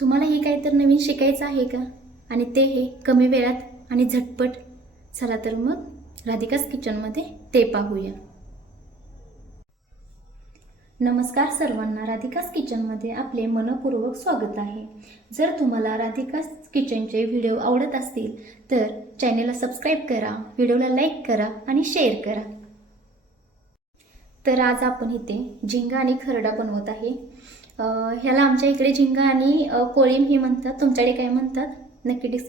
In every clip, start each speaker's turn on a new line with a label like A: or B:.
A: तुम्हाला हे काहीतरी नवीन शिकायचं आहे का? आणि ते हे कमी वेळात आणि झटपट. चला तर मग राधिकाच किचनमध्ये ते पाहूया. नमस्कार सर्वांना राधिकास किचनमध्ये आपले मनपूर्वक स्वागत आहे. जर तुम्हाला राधिकास किचनचे व्हिडिओ आवडत असतील तर चॅनेलला सबस्क्राईब करा व्हिडिओला लाईक करा आणि शेअर करा. तर आज आपण इथे झिंगा आणि खरडा बनवत आहे. ह्याला आमच्या इकडे झिंगा आणि कोळीम हे म्हणतात. तुमच्याकडे काय म्हणतात? नक्की डिस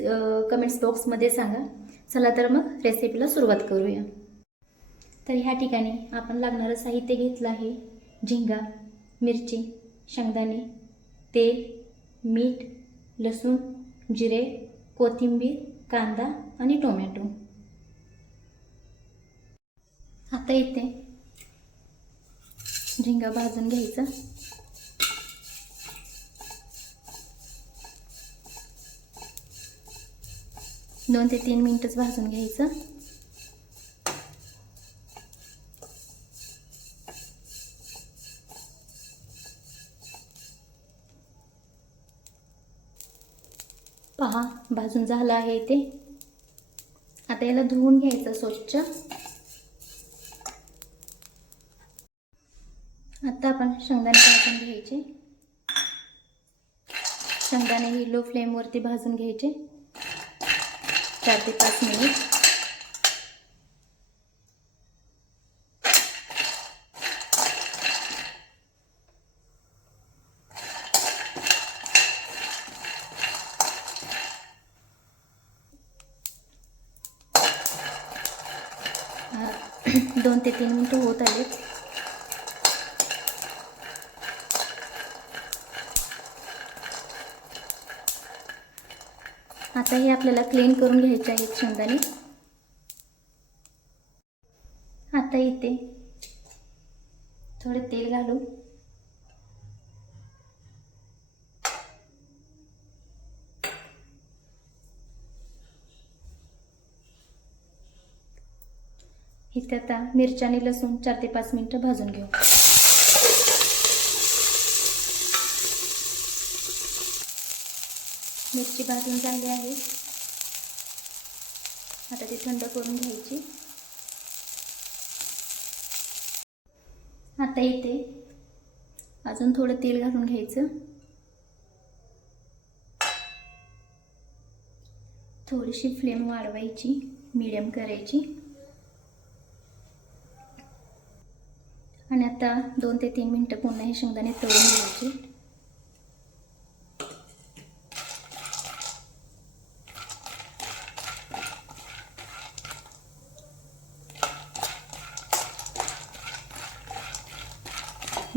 A: कमेंट्स बॉक्समध्ये सांगा. चला तर मग रेसिपीला सुरुवात करूया. तर ह्या ठिकाणी आपण लागणारं साहित्य घेतलं आहे. झिंगा मिरची शेंगदाणे तेल मीठ लसूण जिरे कोथिंबीर कांदा आणि टोमॅटो. आता इथे झिंगा भाजून घ्यायचा. दोन ते तीन मिनटंच भाजून घ्यायचं. पहा भाजून झालं आहे इथे आता याला धुवून घ्यायचं स्वच्छ. आता आपण शेंगदाणे भाजून घ्यायचे. शेंगदाणे ही लो फ्लेमवरती भाजून घ्यायचे. चार ते पाच मिनिट अं, दोन ते तीन मिनटं होत आलेत. आता हे आपल्याला क्लीन करून घ्यायचे आहेत शेंगदाणे. आता इथे थोडे तेल घालू इथे आता मिरच्या आणि लसूण चार ते पाच मिनिटं भाजून घेऊ. मिरची भाजून झाली आहे. आता ती थंड करून घ्यायची. आता इथे अजून थोडं तेल घालून घ्यायचं. थोडीशी फ्लेम वाढवायची मीडियम करायची. आणि आता दोन ते तीन मिनटं पुन्हा हे शेंगदाणे तळून घ्यायचे.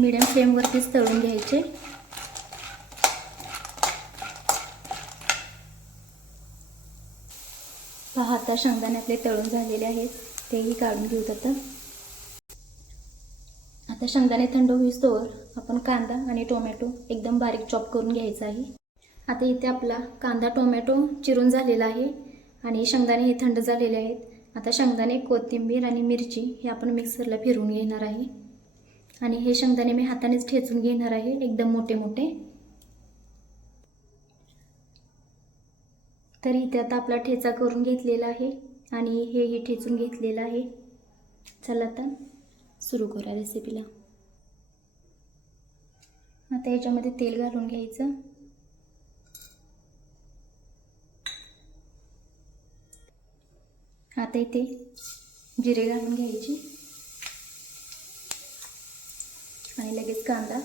A: मीडियम फ्लेमवरतीच तळून घ्यायचे. पहा आता शेंगदाणे आपले तळून झालेले आहेत तेही काढून घेऊत आता. आता शेंगदाणे थंड होईस्तोवर आपण कांदा आणि टोमॅटो एकदम बारीक चॉप करून घ्यायचा आहे. आता इथे आपला कांदा टोमॅटो चिरून झालेला आहे आणि शेंगदाणे हे थंड झालेले आहेत. आता शेंगदाणे कोथिंबीर आणि मिरची हे आपण मिक्सरला फिरवून घेणार आहे. आणि हे शेंगदाणे मी हातानेच ठेचून घेणार आहे एकदम मोठे मोठे तर इथे आता आपला ठेचा करून घेतलेला आहे आणि हेही ठेचून घेतलेलं आहे. चला आता सुरू करा रेसिपीला आता याच्यामध्ये तेल घालून घ्यायचं. आता इथे जिरे घालून घ्यायची. आणि लगेच कांदा.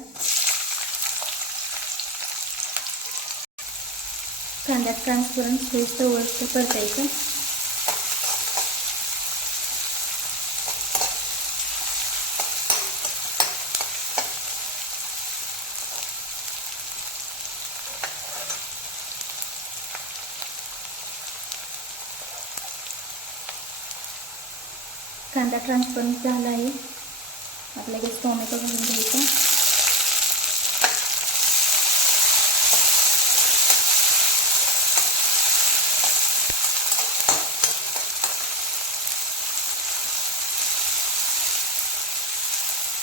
A: कांद्यात ट्रान्सपरंट होईस्त करता परतायचं. कांदा ट्रान्सपरंट झाला आहे. आपल्या लगेच टोमॅटो घालून घ्यायचा.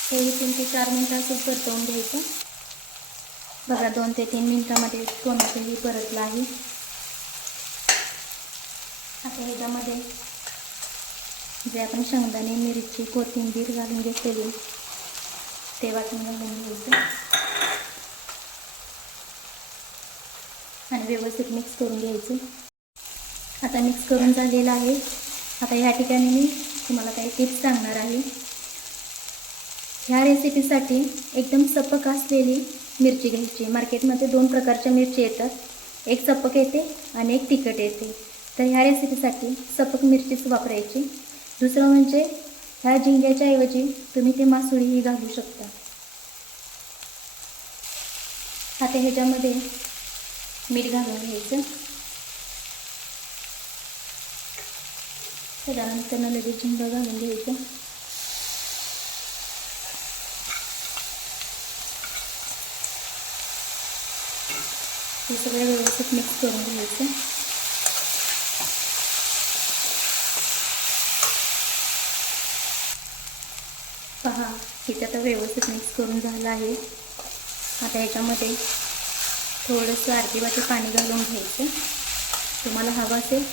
A: ते तीन ते चार मिनटं असं परतवून घ्यायचं. बघा दोन ते तीन मिनिटामध्ये टोमॅटोही परतला आहे. आता ह्याच्यामध्ये जे आपण शेंगदाणे मिरची कोथिंबीर घालून घेतलेली ते वाटून घालून घ्यायचं. आणि व्यवस्थित मिक्स करून घ्यायचं. आता मिक्स करून झालेलं आहे. आता ह्या ठिकाणी मी तुम्हाला काही टिप्स सांगणार आहे. ह्या रेसिपीसाठी एकदम सपक असलेली मिरची घ्यायची. मार्केटमध्ये दोन प्रकारच्या मिरची येतात. एक सपक येते आणि एक तिखट येते. तर ह्या रेसिपीसाठी सपक मिरचीच वापरायची. दुसरं म्हणजे ह्या झिंग्याच्या ऐवजी तुम्ही ते मासुळीही घालू शकता. आता ह्याच्यामध्ये मीठ घालून घ्यायचं. त्याच्यानंतर लगेच झिंग घालून घ्यायचं. हे सगळं व्यवस्थित मिक्स करून घ्यायचं. पहा इथे आता व्यवस्थित मिक्स करून झालं आहे. आता याच्यामध्ये थोडंसं अर्धी वाटी पाणी घालून घ्यायचं. तुम्हाला हवं असेल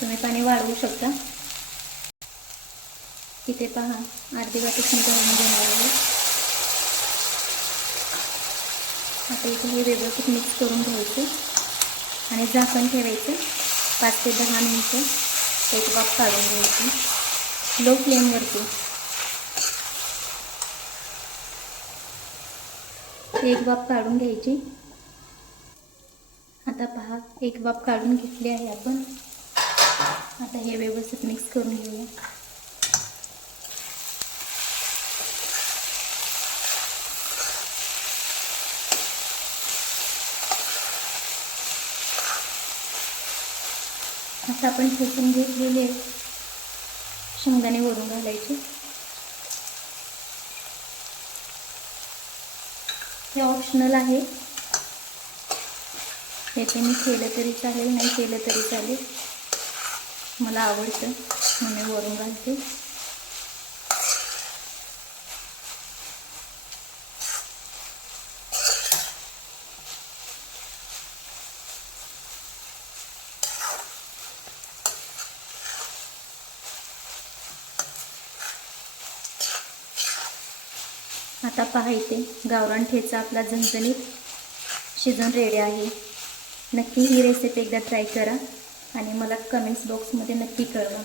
A: तुम्ही पाणी वाढवू शकता. इथे पहा अर्धी वाटी मी घालून घेणार आहे. आता इथे हे व्यवस्थित मिक्स करून घ्यायचं. आणि झाकण ठेवायचं. पाच ते दहा मिनटं एक वाफ काढून घ्यायची. लो फ्लेमवरती एक वाफ काढून घ्यायची. आता पहा एक वाफ काढून घेतली आहे आपण. आता हे व्यवस्थित मिक्स करून घेऊया. आता आपण ठेचून घेतलेले शेंगदाणे वरून घालायचे. हे ऑप्शनल आहे. हे तुम्ही केलं तरी चालेल नाही केलं तरी चालेल. मला आवडतं. म्हणून वरून घालते. आता पहा इथे. गावरान ठेचा आपला झणझणीत शिजून रेडी आहे. नक्की ही रेसिपी एकदा ट्राय करा आणि मला कमेंट्स बॉक्समध्ये नक्की कळवा.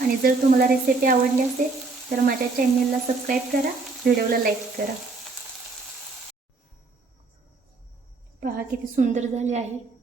A: आणि जर तुम्हाला रेसिपी आवडली असेल तर माझ्या चॅनलला सबस्क्राईब करा व्हिडिओला लाईक करा. पहा किती सुंदर झाले आहे.